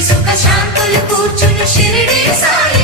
సుఖ శాంతులు కూర్చుని షిరిడి సాయి